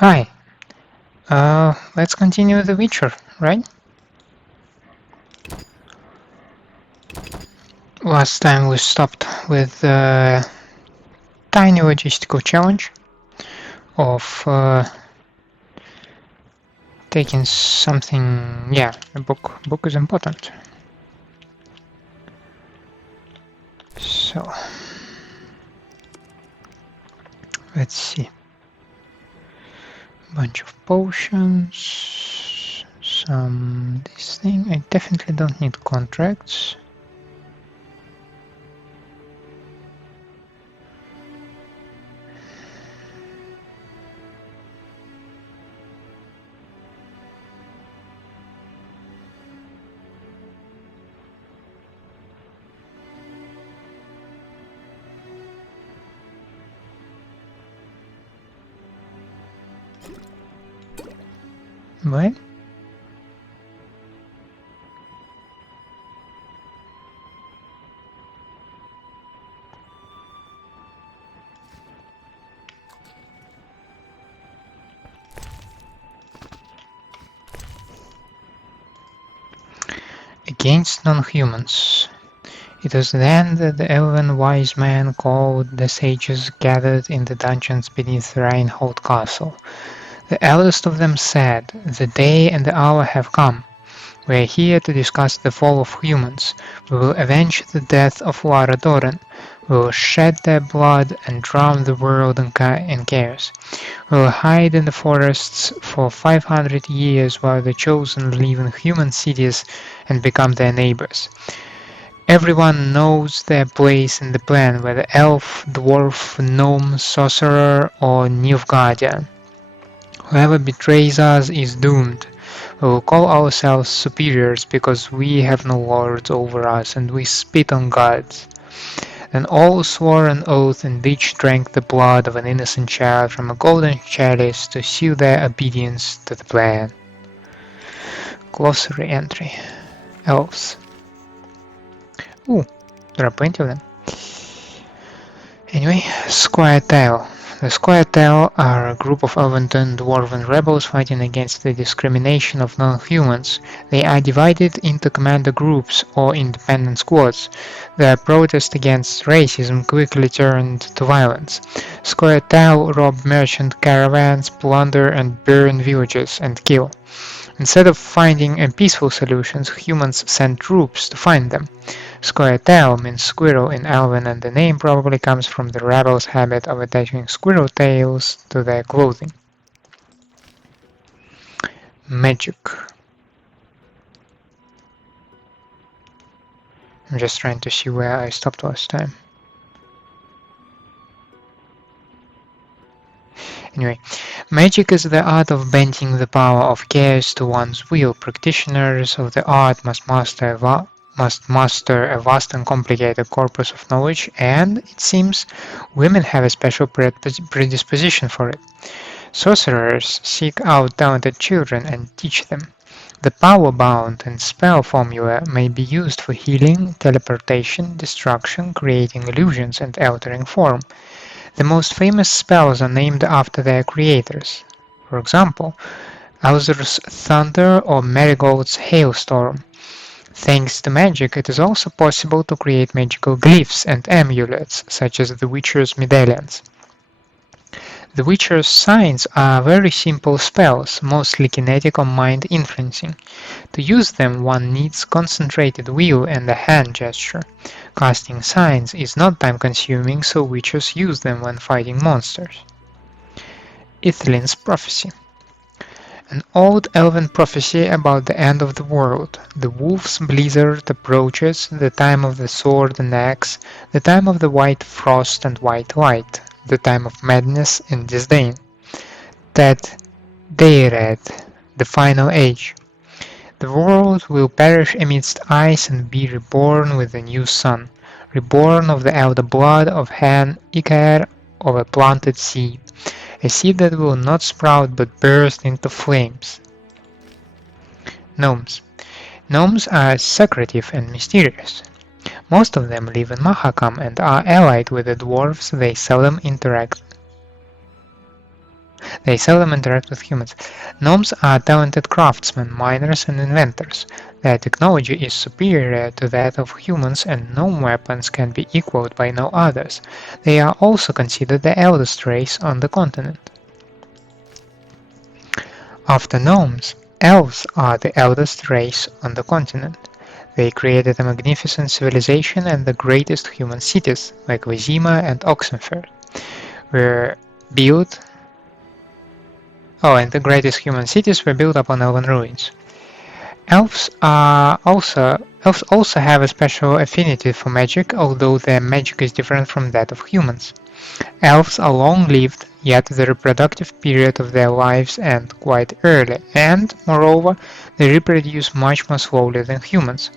Hi, let's continue The Witcher, right? Last time we stopped with a tiny logistical challenge of taking something. Yeah, a book. Book is important. So let's see. Bunch of potions. Some this thing. I definitely don't need contracts. What? Against non-humans. It was then that the elven wise men called the sages gathered in the dungeons beneath Reinhold Castle. The eldest of them said, "The day and the hour have come. We are here to discuss the fall of humans. We will avenge the death of Lara Doran. We will shed their blood and drown the world in chaos. We will hide in the forests for 500 years while the Chosen live in human cities and become their neighbors. Everyone knows their place in the plan, whether elf, dwarf, gnome, sorcerer, or Nilfgaardian. Whoever betrays us is doomed. We will call ourselves superiors because we have no lords over us and we spit on gods." Then all swore an oath and each drank the blood of an innocent child from a golden chalice to seal their obedience to the plan. Glossary entry. Elves. Ooh, there are plenty of them. Anyway, Squire Tail. The Squire Tail are a group of elven and dwarven rebels fighting against the discrimination of non-humans. They are divided into commander groups or independent squads. Their protest against racism quickly turned to violence. Squire Tail rob merchant caravans, plunder and burn villages, and kill. Instead of finding peaceful solutions, humans send troops to find them. Squirrel means squirrel in Elven, and the name probably comes from the rebels' habit of attaching squirrel tails to their clothing. Magic. I'm just trying to see where I stopped last time. Anyway, magic is the art of bending the power of chaos to one's will. Practitioners of the art must master a vast and complicated corpus of knowledge, and, it seems, women have a special predisposition for it. Sorcerers seek out talented children and teach them. The power bound and spell formula may be used for healing, teleportation, destruction, creating illusions, and altering form. The most famous spells are named after their creators. For example, Azur's Thunder or Marigold's Hailstorm. Thanks to magic, it is also possible to create magical glyphs and amulets, such as the Witcher's medallions. The Witcher's signs are very simple spells, mostly kinetic or mind influencing. To use them, one needs concentrated will and a hand gesture. Casting signs is not time-consuming, so Witchers use them when fighting monsters. Ithlin's Prophecy. An old elven prophecy about the end of the world. The wolf's blizzard approaches, the time of the sword and axe, the time of the white frost and white light, the time of madness and disdain. Tet Deired, the final age. The world will perish amidst ice and be reborn with a new sun, reborn of the elder blood of Han Icaer of a planted seed, a seed that will not sprout but burst into flames. Gnomes. Gnomes are secretive and mysterious. Most of them live in Mahakam and are allied with the dwarves. They seldom interact. They seldom interact with humans. Gnomes are talented craftsmen, miners, and inventors. Their technology is superior to that of humans, and gnome weapons can be equaled by no others. They are also considered the eldest race on the continent. After gnomes, elves are the eldest race on the continent. They created a magnificent civilization, and the greatest human cities, like Vizima and Oxenford, were built. And the greatest human cities were built upon elven ruins. Elves also have a special affinity for magic, although their magic is different from that of humans. Elves are long-lived, yet the reproductive period of their lives ends quite early, and, moreover, they reproduce much more slowly than humans.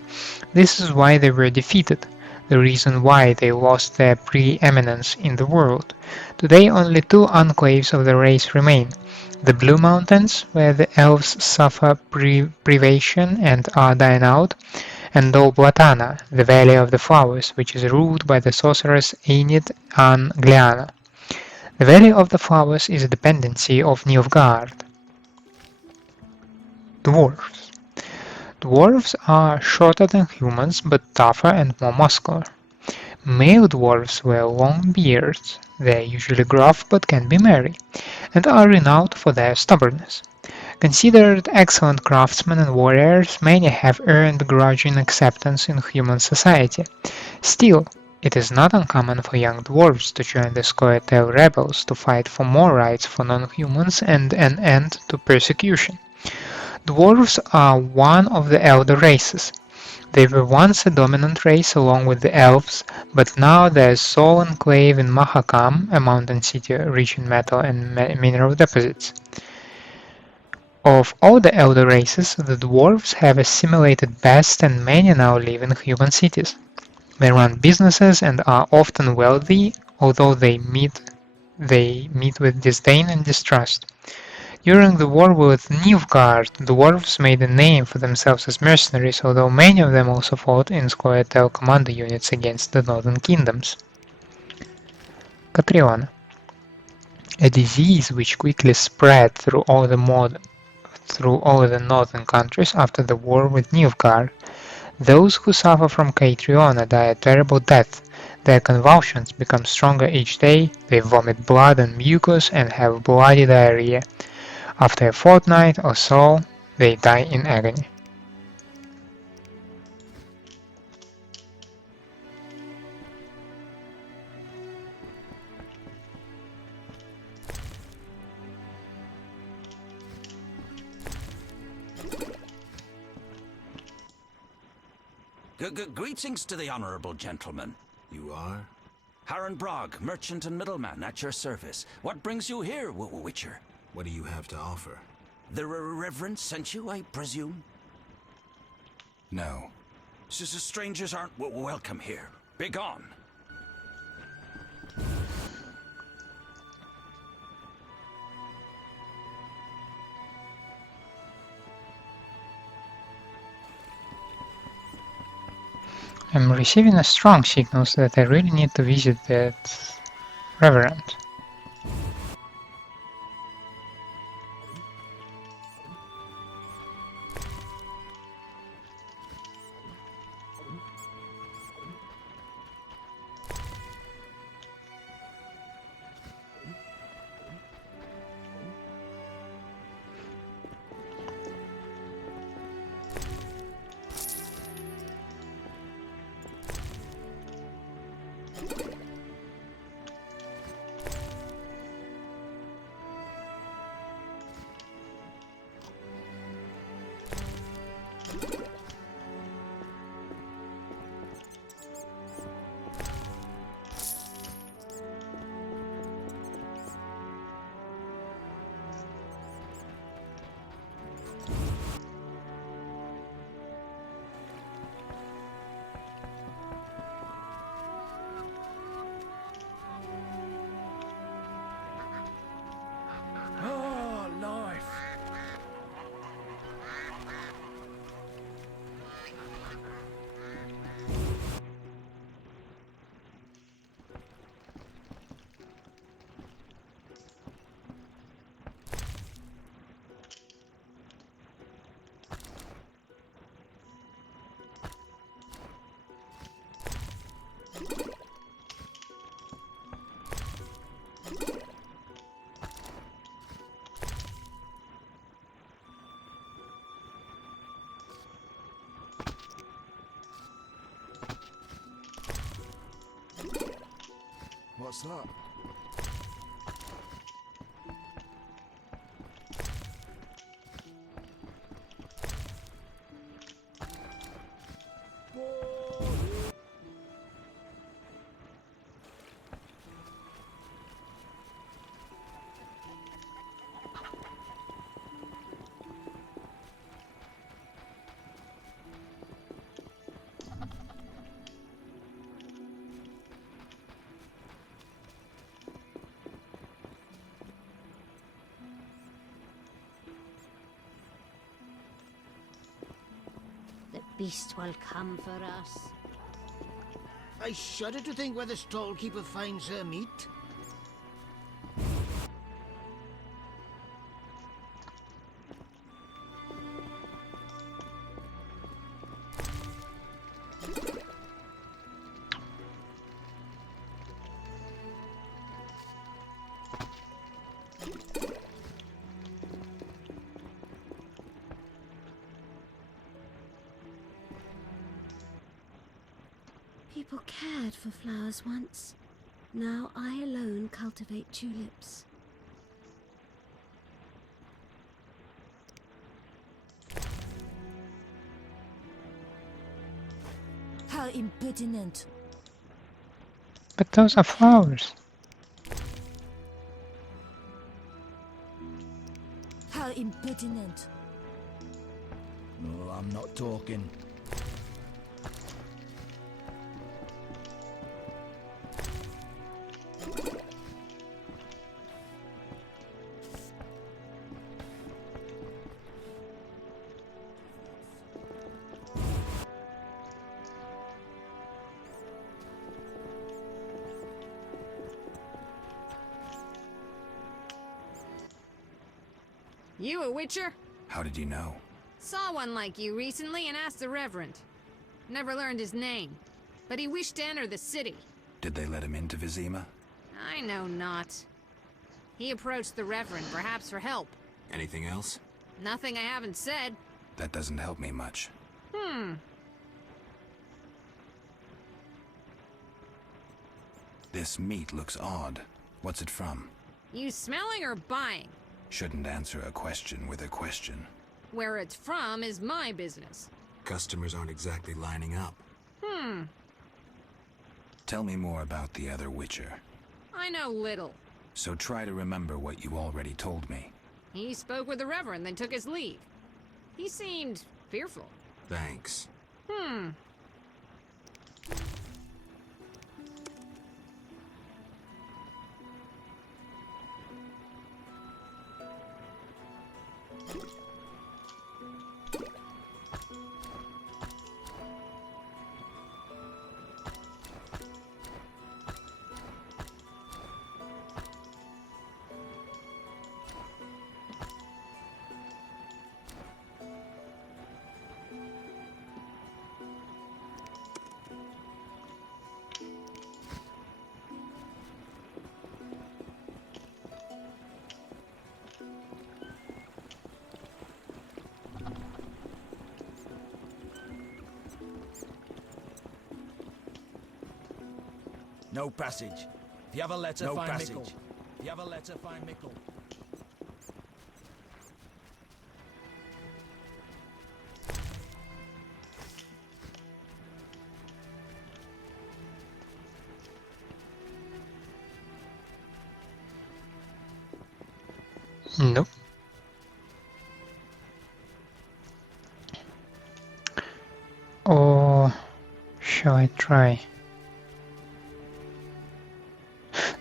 This is why they were defeated, the reason why they lost their preeminence in the world. Today only two enclaves of the race remain: the Blue Mountains, where the elves suffer privation and are dying out, and Dol Blatana, the Valley of the Flowers, which is ruled by the sorceress Enid An Gliana. The Valley of the Flowers is a dependency of Nilfgaard. Dwarves. Dwarves are shorter than humans, but tougher and more muscular. Male dwarves wear long beards. They are usually gruff but can be merry, and are renowned for their stubbornness. Considered excellent craftsmen and warriors, many have earned grudging acceptance in human society. Still, it is not uncommon for young dwarves to join the Scoia'tael rebels to fight for more rights for non-humans and an end to persecution. Dwarves are one of the elder races. They were once a dominant race along with the elves, but now their sole enclave in Mahakam, a mountain city rich in metal and mineral deposits. Of all the elder races, the dwarves have assimilated best, and many now live in human cities. They run businesses and are often wealthy, although they meet with disdain and distrust. During the war with Nilfgaard, the dwarves made a name for themselves as mercenaries, although many of them also fought in Scoia'tael commando units against the northern kingdoms. Catriona, a disease which quickly spread through all the northern countries after the war with Nilfgaard. Those who suffer from Catriona die a terrible death. Their convulsions become stronger each day, they vomit blood and mucus and have bloody diarrhea. After a fortnight or so, they die in agony. Greetings to the honorable gentleman. You are? Haren, merchant and middleman, at your service. What brings you here, Witcher? What do you have to offer? The Reverend sent you, I presume? No. Strangers aren't welcome here. Begone. I'm receiving a strong signals that I really need to visit that Reverend. What's that? The beast will come for us. I shudder to think where the stall-keeper finds her meat. People cared for flowers once. Now I alone cultivate tulips. How impertinent. But those are flowers. How impertinent. No, I'm not talking. You a witcher? How did you know? Saw one like you recently and asked the Reverend. Never learned his name, but he wished to enter the city. Did they let him into Vizima? I know not. He approached the Reverend, perhaps for help. Anything else? Nothing I haven't said. That doesn't help me much. This meat looks odd. What's it from? You smelling or buying? Shouldn't answer a question with a question. Where it's from is my business. Customers aren't exactly lining up. Tell me more about the other Witcher. I know little. So try to remember what you already told me. He spoke with the Reverend, then took his leave. He seemed fearful. Thanks. No passage. If you have a letter, No find passage. Mickle. If you have a letter, find Mickle. Nope. Or shall I try?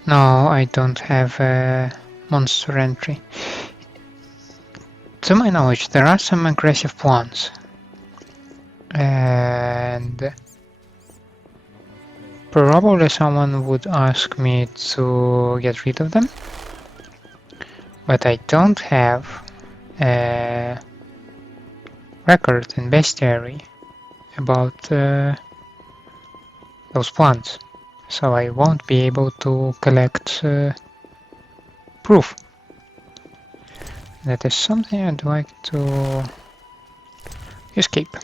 No, I don't have a monster entry. To my knowledge, there are some aggressive ones. And probably someone would ask me to get rid of them. But I don't have a record in bestiary about those plants, so I won't be able to collect proof. That is something I'd like to escape.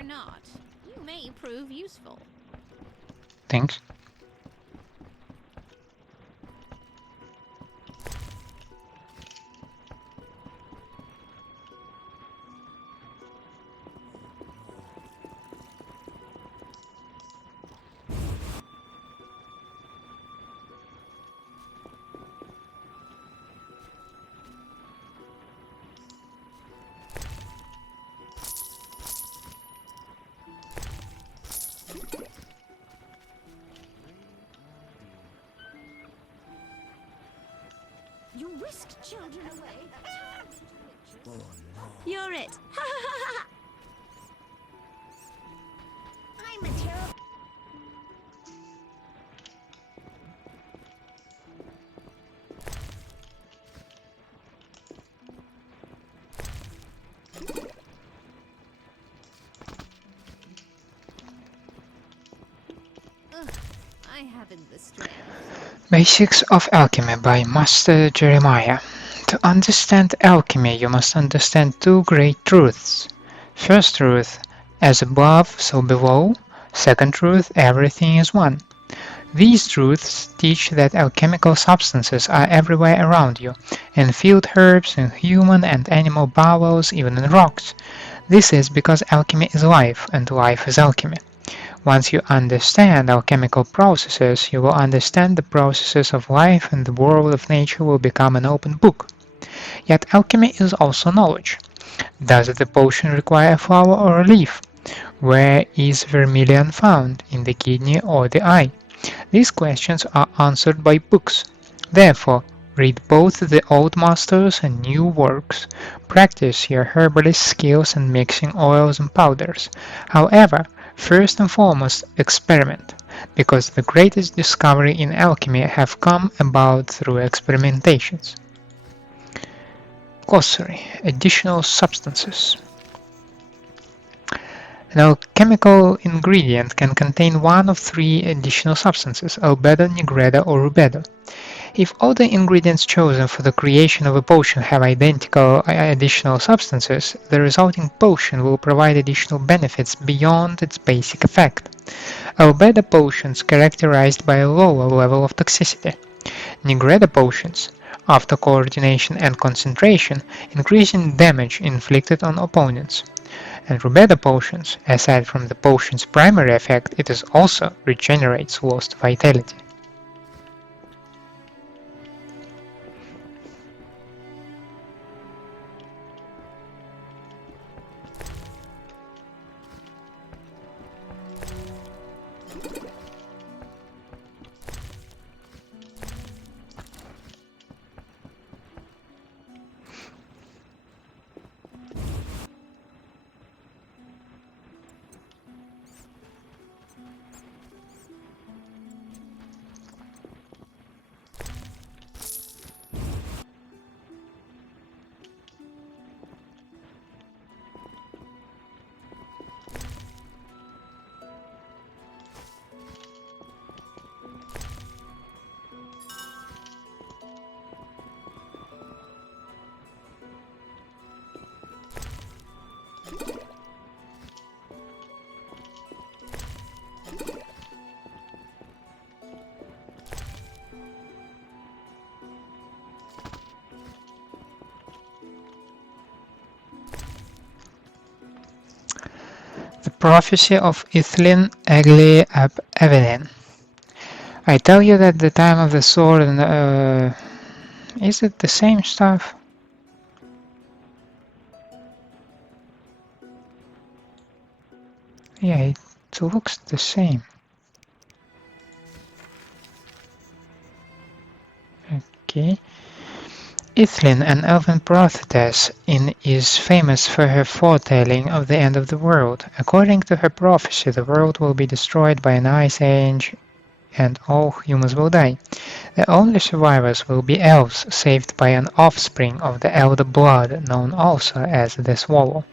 or not, you may prove useful. Thanks. You whisked children away. You're it. I'm a terrible. I haven't the strength. Basics of Alchemy by Master Jeremiah. To understand alchemy, you must understand two great truths. First truth, as above, so below. Second truth, everything is one. These truths teach that alchemical substances are everywhere around you, in field herbs, in human and animal bowels, even in rocks. This is because alchemy is life, and life is alchemy. Once you understand alchemical processes, you will understand the processes of life, and the world of nature will become an open book. Yet alchemy is also knowledge. Does the potion require a flower or a leaf? Where is vermilion found, in the kidney or the eye? These questions are answered by books. Therefore, read both the old masters and new works. Practice your herbalist skills in mixing oils and powders. However, first and foremost, experiment, because the greatest discovery in alchemy have come about through experimentations. Glossary. Additional substances. An alchemical ingredient can contain one of three additional substances: albedo, nigredo, or rubedo. If all the ingredients chosen for the creation of a potion have identical additional substances, the resulting potion will provide additional benefits beyond its basic effect. Albedo potions characterized by a lower level of toxicity. Nigredo potions, after coordination and concentration, increasing damage inflicted on opponents. And rubedo potions, aside from the potion's primary effect, it is also regenerates lost vitality. The prophecy of Ithlin Egli ab Evelyn. I tell you that the time of the sword and is it the same stuff? Yeah, it looks the same. Okay. Ithlin, an elven prophetess, is famous for her foretelling of the end of the world. According to her prophecy, the world will be destroyed by an ice age and all humans will die. The only survivors will be elves, saved by an offspring of the elder blood, known also as the Swallow.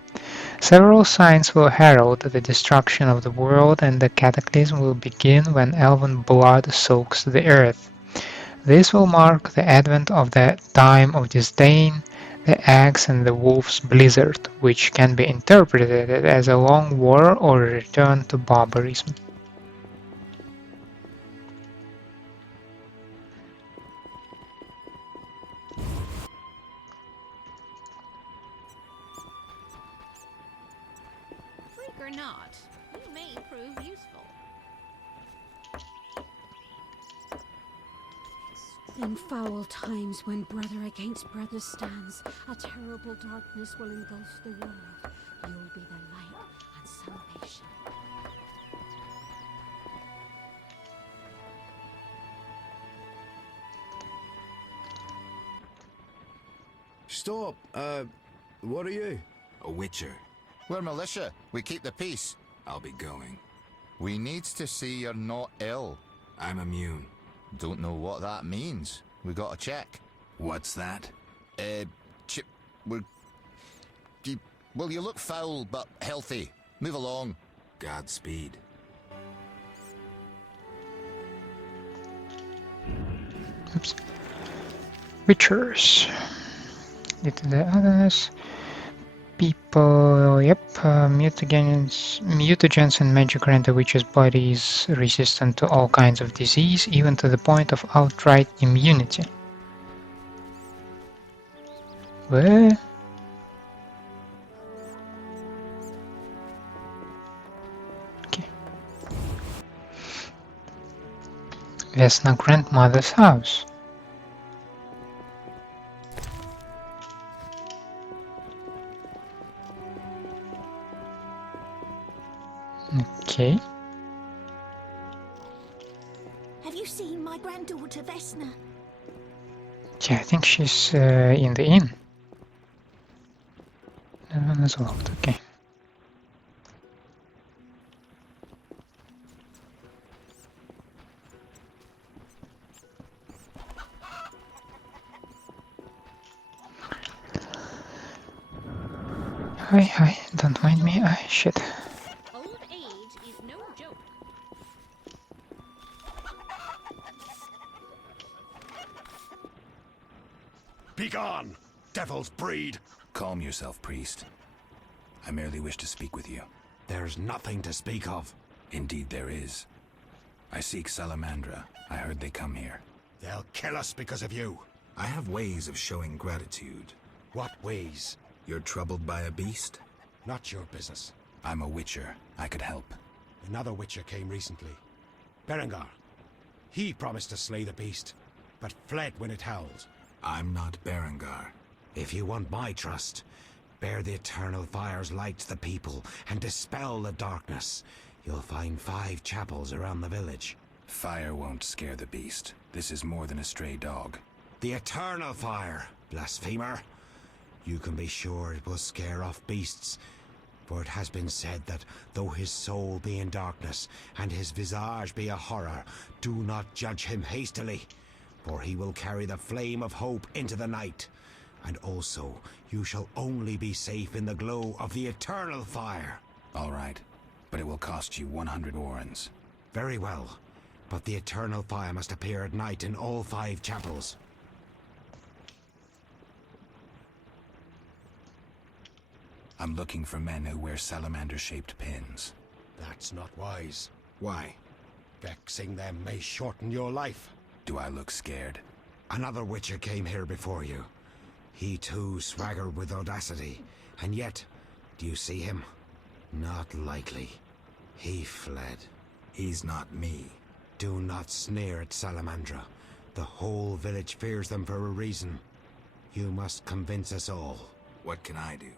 Several signs will herald the destruction of the world, and the cataclysm will begin when elven blood soaks the earth. This will mark the advent of the time of disdain, the axe and the wolf's blizzard, which can be interpreted as a long war or a return to barbarism. Freak or not, you may prove useful. In foul times when brother against brother stands, a terrible darkness will engulf the world. You'll be the light and salvation. Stop! What are you? A witcher. We're militia. We keep the peace. I'll be going. We needs to see you're not ill. I'm immune. Don't know what that means. We got to check. What's that? Chip, we're... Well, you look foul, but healthy. Move along. Godspeed. Oops. Witchers. Get to the others. People, yep, mutagens and magic render witches' bodies resistant to all kinds of disease, even to the point of outright immunity. Where? Okay. Vesna grandmother's house. Okay. Have you seen my granddaughter Vesna? Yeah, I think she's in the inn. That one is locked, okay. Hi, don't mind me. Ah, shit. Old age is no joke. Begone, devil's breed! Calm yourself, priest. I merely wish to speak with you. There's nothing to speak of. Indeed there is. I seek Salamandra. I heard they come here. They'll kill us because of you. I have ways of showing gratitude. What ways? You're troubled by a beast? Not your business. I'm a witcher. I could help. Another witcher came recently. Berengar. He promised to slay the beast, but fled when it howled. I'm not Berengar. If you want my trust, bear the eternal fire's light to the people and dispel the darkness. You'll find 5 chapels around the village. Fire won't scare the beast. This is more than a stray dog. The eternal fire, blasphemer. You can be sure it will scare off beasts, for it has been said that though his soul be in darkness and his visage be a horror, do not judge him hastily, for he will carry the flame of hope into the night. And also, you shall only be safe in the glow of the eternal fire. All right, but it will cost you 100 orens. Very well, but the eternal fire must appear at night in all 5 chapels. I'm looking for men who wear salamander-shaped pins. That's not wise. Why? Vexing them may shorten your life. Do I look scared? Another witcher came here before you. He too swaggered with audacity. And yet, do you see him? Not likely. He fled. He's not me. Do not sneer at Salamandra. The whole village fears them for a reason. You must convince us all. What can I do?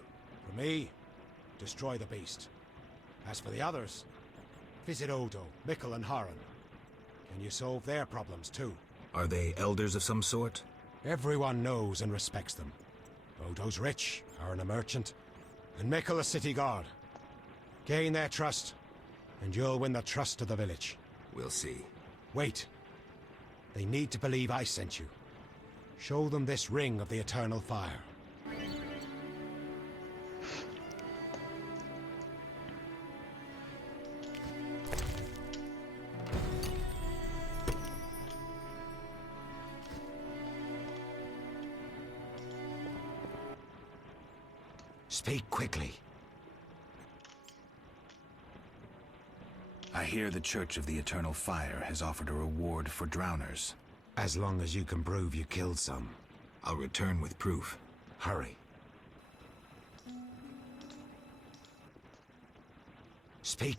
For me, destroy the beast. As for the others, visit Odo, Mikkel and Haren. Can you solve their problems too? Are they elders of some sort? Everyone knows and respects them. Odo's rich, Haren a merchant, and Mikkel a city guard. Gain their trust, and you'll win the trust of the village. We'll see. Wait. They need to believe I sent you. Show them this ring of the eternal fire. Speak quickly. I hear the Church of the Eternal Fire has offered a reward for drowners. As long as you can prove you killed some. I'll return with proof. Hurry. Speak.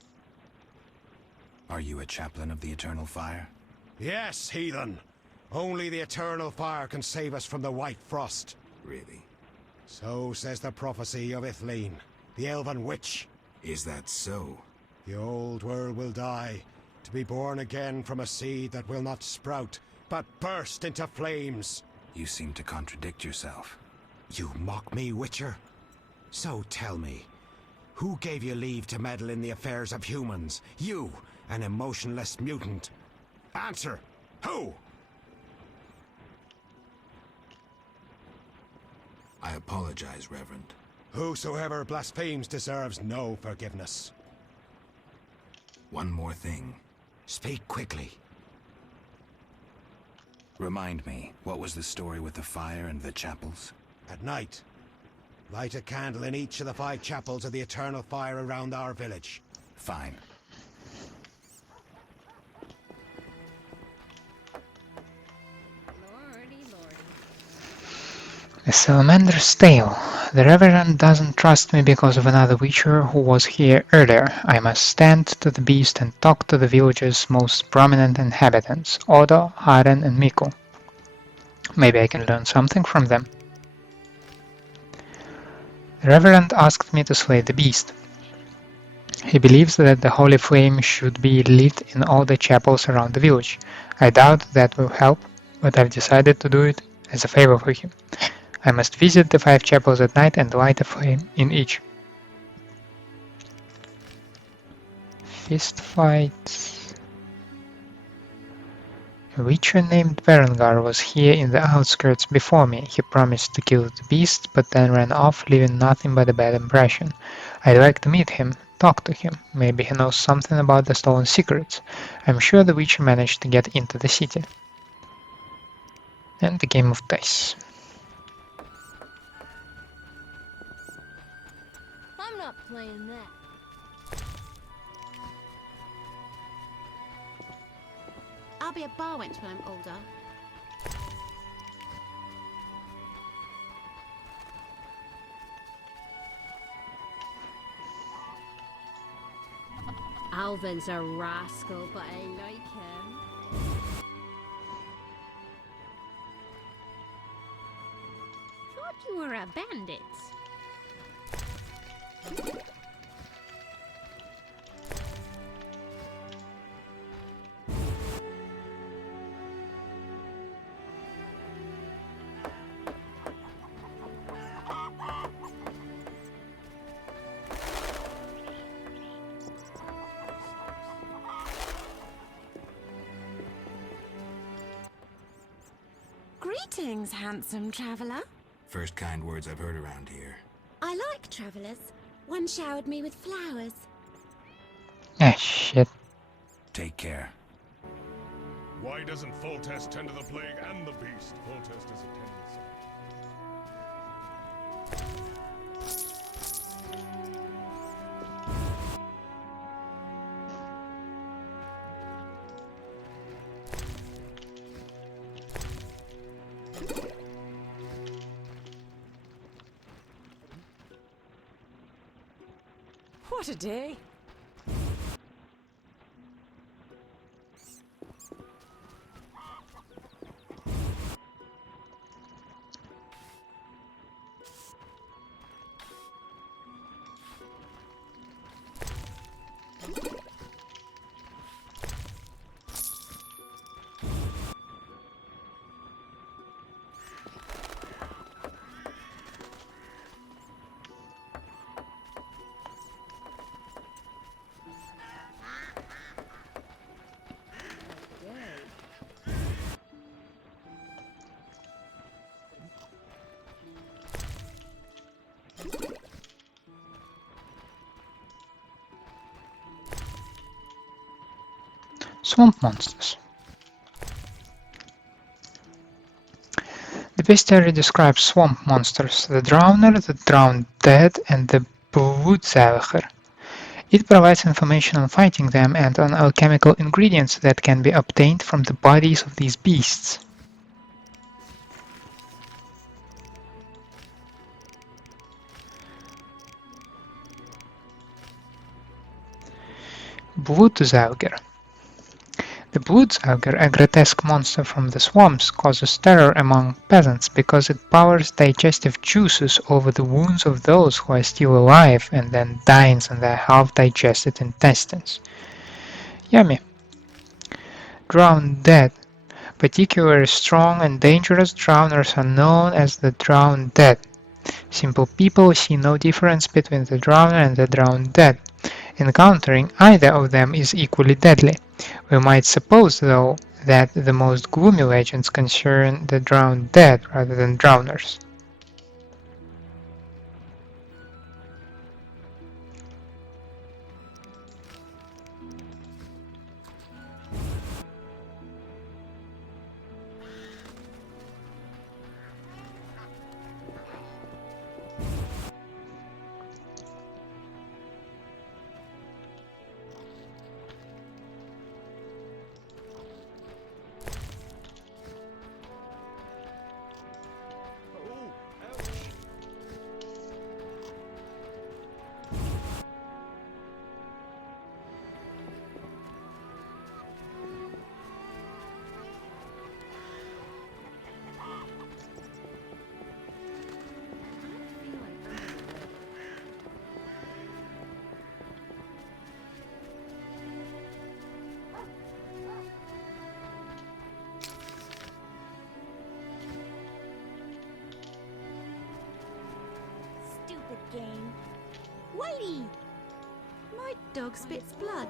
Are you a chaplain of the Eternal Fire? Yes, heathen. Only the Eternal Fire can save us from the White Frost. Really? So says the prophecy of Ithleen, the elven witch. Is that so? The old world will die, to be born again from a seed that will not sprout, but burst into flames. You seem to contradict yourself. You mock me, Witcher? So tell me, who gave you leave to meddle in the affairs of humans? You, an emotionless mutant. Answer! Who? I apologize, Reverend. Whosoever blasphemes deserves no forgiveness. One more thing. Speak quickly. Remind me, what was the story with the fire and the chapels? At night, light a candle in each of the 5 chapels of the Eternal Fire around our village. Fine. A Salamander's Tale. The Reverend doesn't trust me because of another Witcher who was here earlier. I must stand to the beast and talk to the village's most prominent inhabitants, Odo, Haren and Mikko. Maybe I can learn something from them. The Reverend asked me to slay the beast. He believes that the holy flame should be lit in all the chapels around the village. I doubt that will help, but I've decided to do it as a favor for him. I must visit the 5 chapels at night and light a flame in each. Fist fight. A Witcher named Berengar was here in the outskirts before me. He promised to kill the beast, but then ran off, leaving nothing but a bad impression. I'd like to meet him, talk to him. Maybe he knows something about the stolen secrets. I'm sure the Witcher managed to get into the city. And the game of dice. I'm not playing that. I'll be a bar wench when I'm older. Alvin's a rascal, but I like him. Thought you were a bandit. Greetings, handsome traveller. First kind words I've heard around here. I like travellers. One showered me with flowers. Ah, shit. Take care. Why doesn't Foltest tend to the plague and the beast? Foltest is a tendency. What a day! Swamp monsters. The bestiary describes swamp monsters, the Drowner, the Drowned Dead, and the Bloedzauger. It provides information on fighting them and on alchemical ingredients that can be obtained from the bodies of these beasts. Bloedzauger. The Bloedzauger, a grotesque monster from the swamps, causes terror among peasants because it pours digestive juices over the wounds of those who are still alive and then dines on their half-digested intestines. Yummy. Drowned Dead. Particularly strong and dangerous drowners are known as the Drowned Dead. Simple people see no difference between the Drowner and the Drowned Dead. Encountering either of them is equally deadly. We might suppose, though, that the most gloomy legends concern the Drowned Dead rather than Drowners. Game. Whitey! My dog spits blood.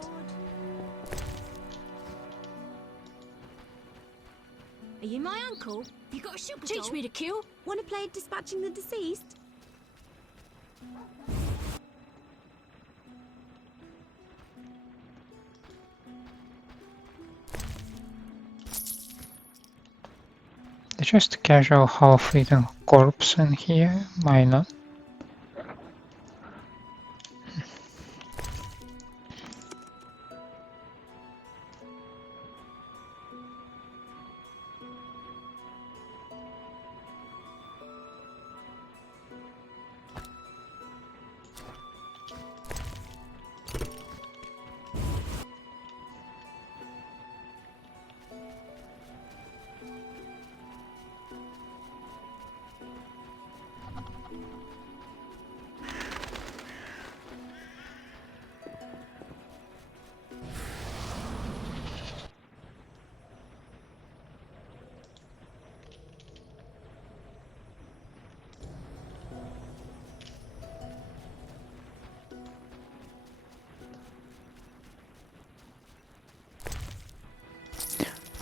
Are you my uncle? You got a sugar Teach doll? me to kill. Want to play dispatching the deceased? Just a casual half-eaten corpse in here, why not?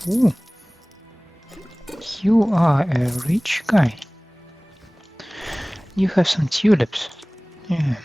Ooh. You are a rich guy. You have some tulips. Yeah.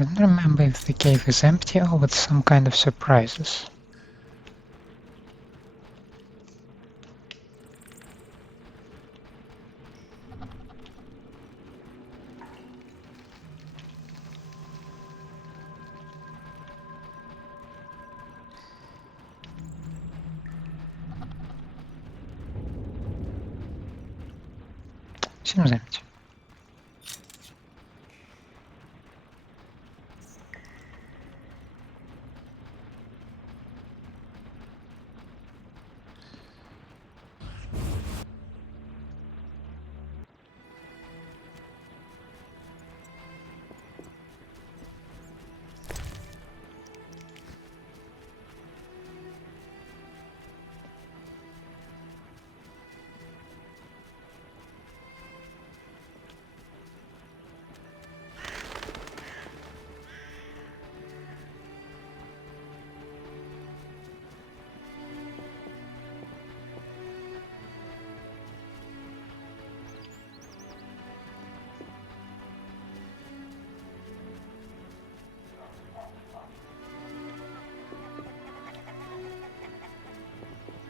I don't remember if the cave is empty or with some kind of surprises. Seems empty.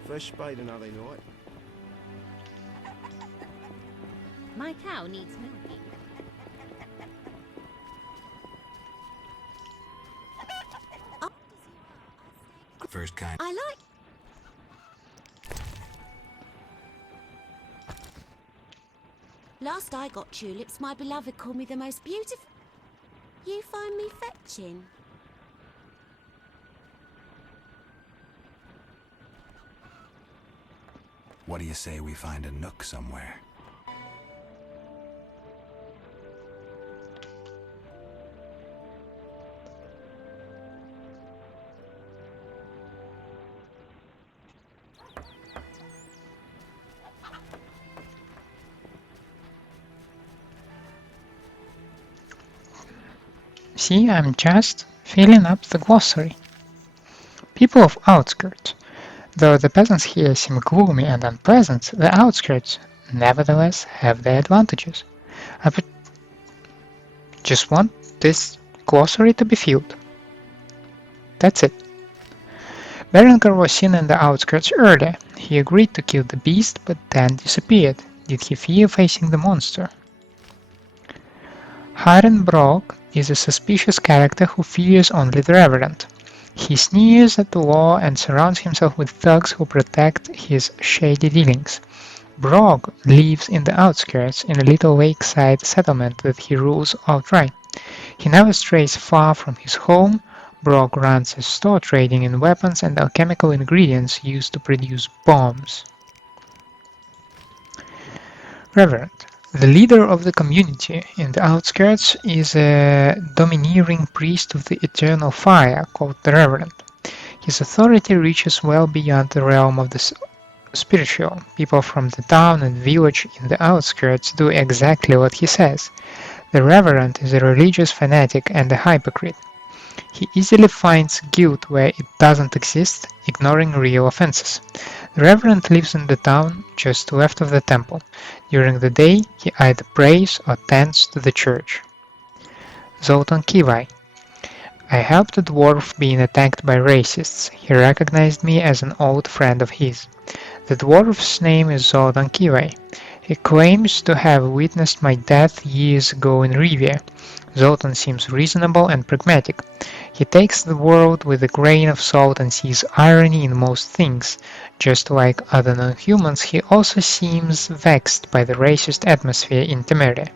Fresh spade another night. My cow needs milking. First kind. I like... Last I got tulips, my beloved called me the most beautiful... You find me fetching? What do you say we find a nook somewhere? See, I'm just filling up the glossary. People of outskirts. Though the peasants here seem gloomy and unpleasant, the outskirts, nevertheless, have their advantages. I just want this glossary to be filled. That's it. Berengar was seen in the outskirts earlier. He agreed to kill the beast, but then disappeared. Did he fear facing the monster? Haren is a suspicious character who fears only the Reverend. He sneers at the law and surrounds himself with thugs who protect his shady dealings. Brog lives in the outskirts in a little lakeside settlement that he rules outright. He never strays far from his home. Brog runs a store trading in weapons and alchemical ingredients used to produce bombs. Reverend. The leader of the community in the outskirts is a domineering priest of the eternal fire called the Reverend. His authority reaches well beyond the realm of the spiritual. People from the town and village in the outskirts do exactly what he says. The Reverend is a religious fanatic and a hypocrite. He easily finds guilt where it doesn't exist, ignoring real offenses. The Reverend lives in the town just left of the temple. During the day, he either prays or tends to the church. Zoltan Kivai. I helped a dwarf being attacked by racists. He recognized me as an old friend of his. The dwarf's name is Zoltan Kivai. He claims to have witnessed my death years ago in Rivia. Zoltan seems reasonable and pragmatic. He takes the world with a grain of salt and sees irony in most things. Just like other non-humans, he also seems vexed by the racist atmosphere in Temeria.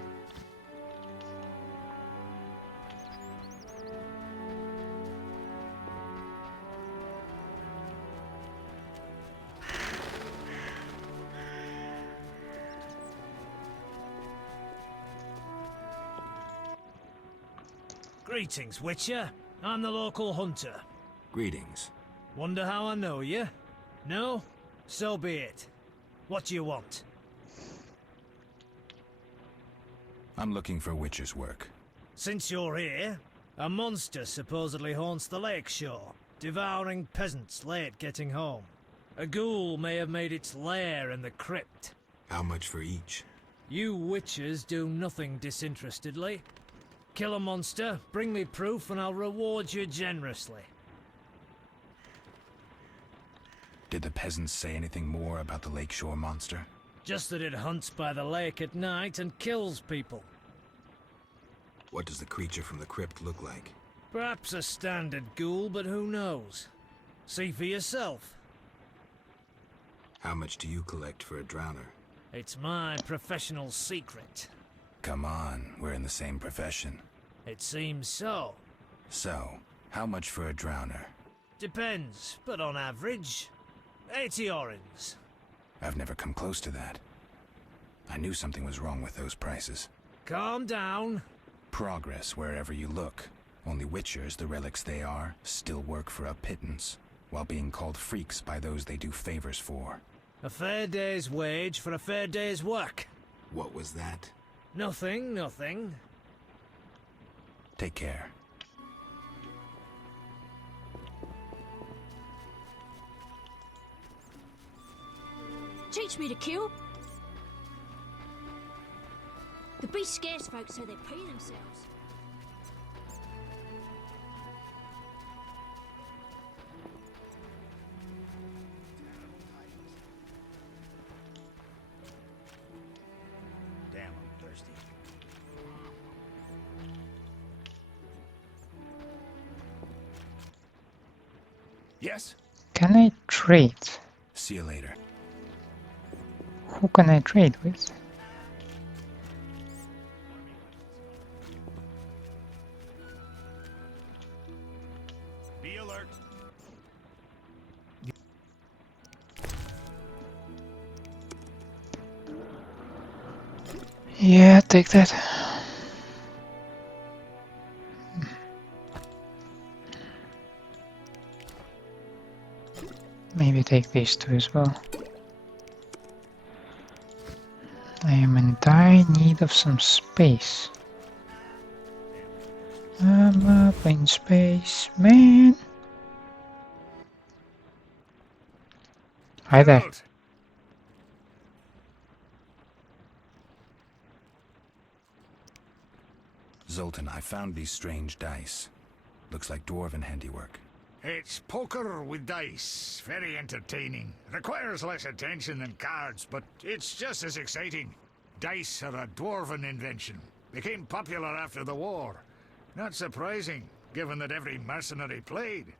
Greetings, Witcher. I'm the local hunter. Greetings. Wonder how I know you? No? So be it. What do you want? I'm looking for witcher's work. Since you're here, a monster supposedly haunts the lakeshore, devouring peasants late getting home. A ghoul may have made its lair in the crypt. How much for each? You witchers do nothing disinterestedly. Kill a monster, bring me proof, and I'll reward you generously. Did the peasants say anything more about the lakeshore monster? Just that it hunts by the lake at night and kills people. What does the creature from the crypt look like? Perhaps a standard ghoul, but who knows? See for yourself. How much do you collect for a drowner? It's my professional secret. Come on, we're in the same profession. It seems so. So, how much for a drowner? Depends, but on average, 80 orens. I've never come close to that. I knew something was wrong with those prices. Calm down. Progress wherever you look. Only witchers, the relics they are, still work for a pittance, while being called freaks by those they do favors for. A fair day's wage for a fair day's work. What was that? Nothing, nothing. Take care. Teach me to kill. The beast scares folks so they pee themselves. Damn, I'm thirsty. Yes? Can I trade? See you later. Who can I trade with? Be alert. Yeah, take that. Maybe take these two as well. I am in dire need of some space. I'm up in space, man. Hi there. Zoltan, I found these strange dice. Looks like dwarven handiwork. It's poker with dice. Very entertaining. Requires less attention than cards, but it's just as exciting. Dice are a dwarven invention. Became popular after the war. Not surprising, given that every mercenary played.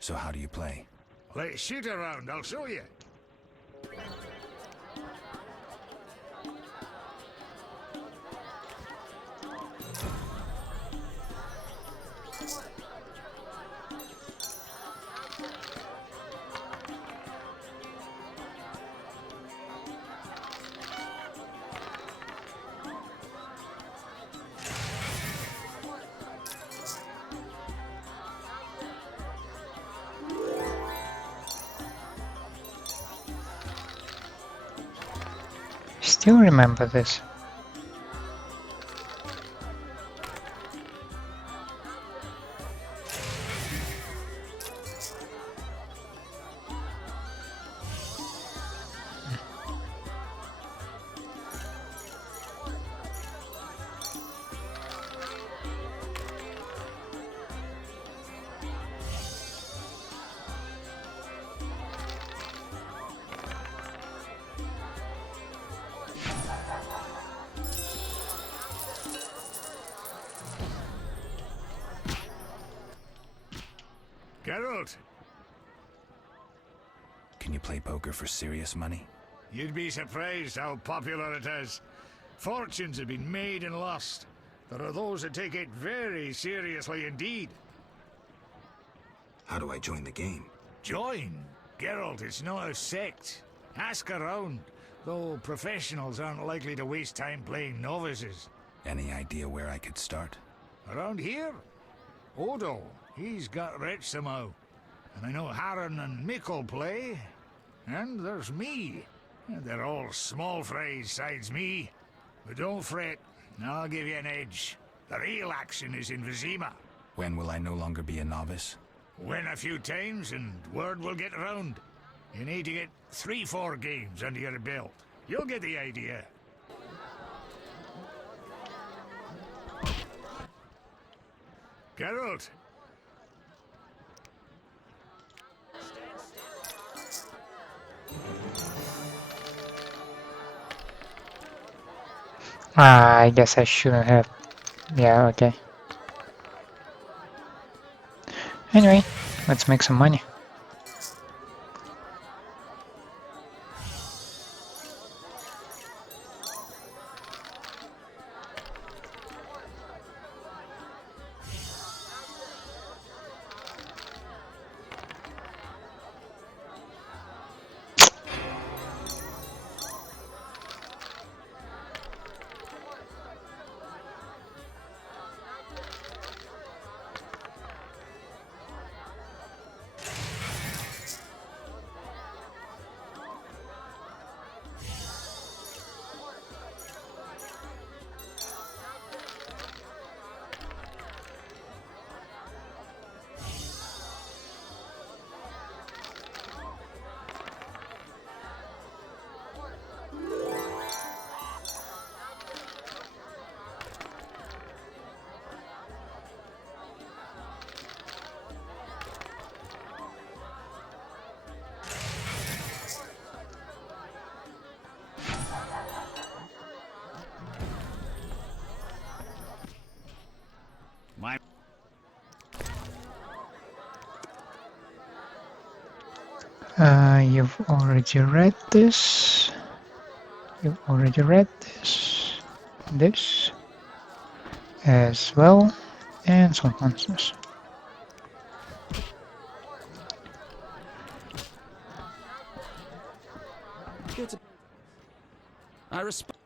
So how do you play? Let's shoot around, I'll show you. Still remember this. Geralt, Can you play poker for serious money? you'd be surprised how popular it is. Fortunes have been made and lost. There are those that take it very seriously indeed. How do I join the game? Join? Geralt, it's not a sect. Ask around, though professionals aren't likely to waste time playing novices. Any idea where I could start? Around here? Odo, he's got rich somehow. And I know Haren and Mikkel play. And there's me. They're all small fries sides me. But don't fret, I'll give you an edge. The real action is in Vizima. When will I no longer be a novice? Win a few times and word will get around. You need to get 3-4 games under your belt. You'll get the idea. Geralt. I guess I shouldn't have. Yeah, okay. Anyway, let's make some money. You've already read this. You've already read this. This as well. And some nonsense. I respect.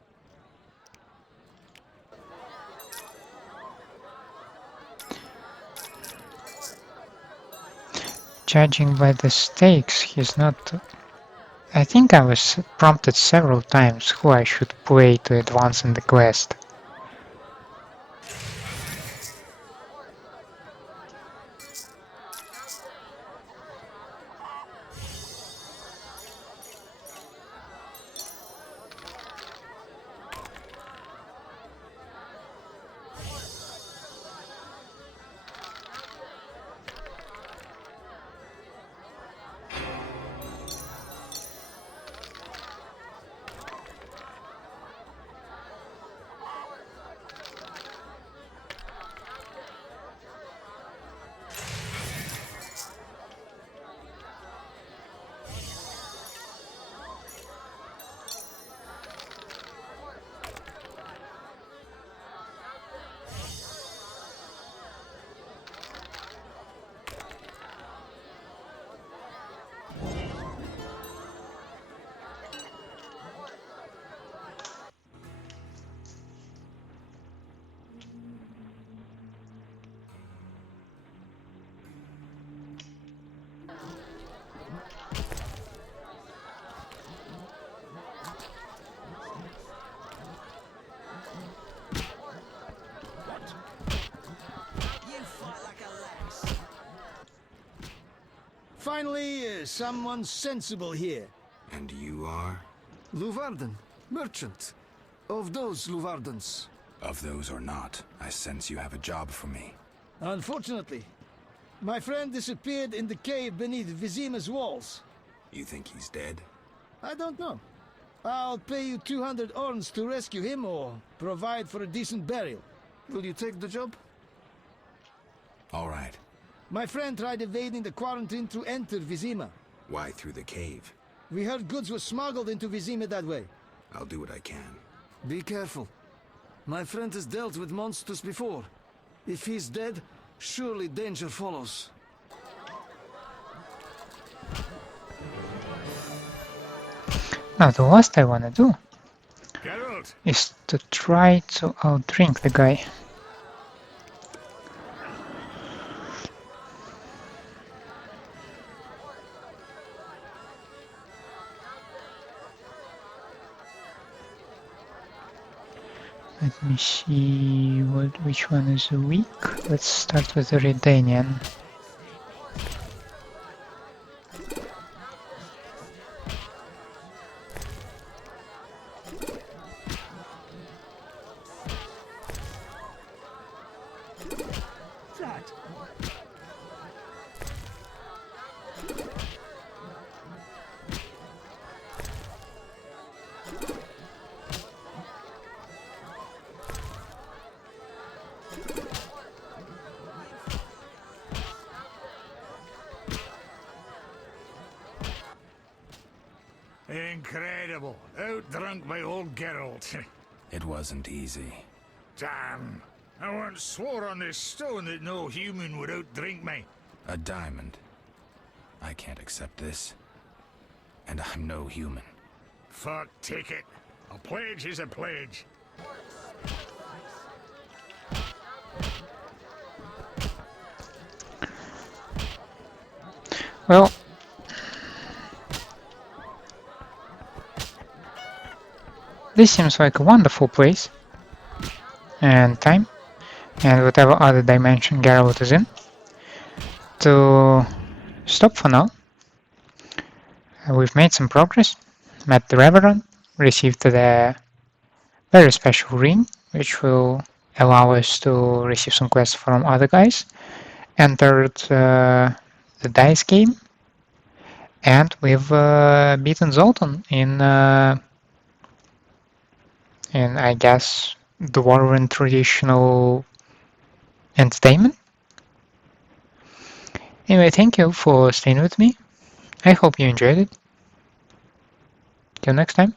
Judging by the stakes, he's not... I think I was prompted several times who I should play to advance in the quest. Finally, someone sensible here. And you are? Luvarden, merchant. Of those Luvardens. Of those or not, I sense you have a job for me. Unfortunately, my friend disappeared in the cave beneath Vizima's walls. You think he's dead? I don't know. I'll pay you 200 orns to rescue him or provide for a decent burial. Will you take the job? All right. My friend tried evading the quarantine to enter Vizima. Why through the cave? We heard goods were smuggled into Vizima that way. I'll do what I can. Be careful. My friend has dealt with monsters before. If he's dead, surely danger follows. Now the last I wanna do Geralt. is to try to outdrink the guy. Let me see which one is weak. Let's start with the Redanian. Incredible. Outdrunk by old Geralt. It wasn't easy. Damn. I once swore on this stone that no human would outdrink me. A diamond. I can't accept this. And I'm no human. Fuck, take it. A pledge is a pledge. Well, this seems like a wonderful place and time and whatever other dimension Geralt is in to stop for now. We've made some progress, met the Reverend, received the very special ring which will allow us to receive some quests from other guys, entered the dice game, and we've beaten Zoltan in I guess Dwarven traditional entertainment. Anyway, thank you for staying with me. I hope you enjoyed it. Till next time.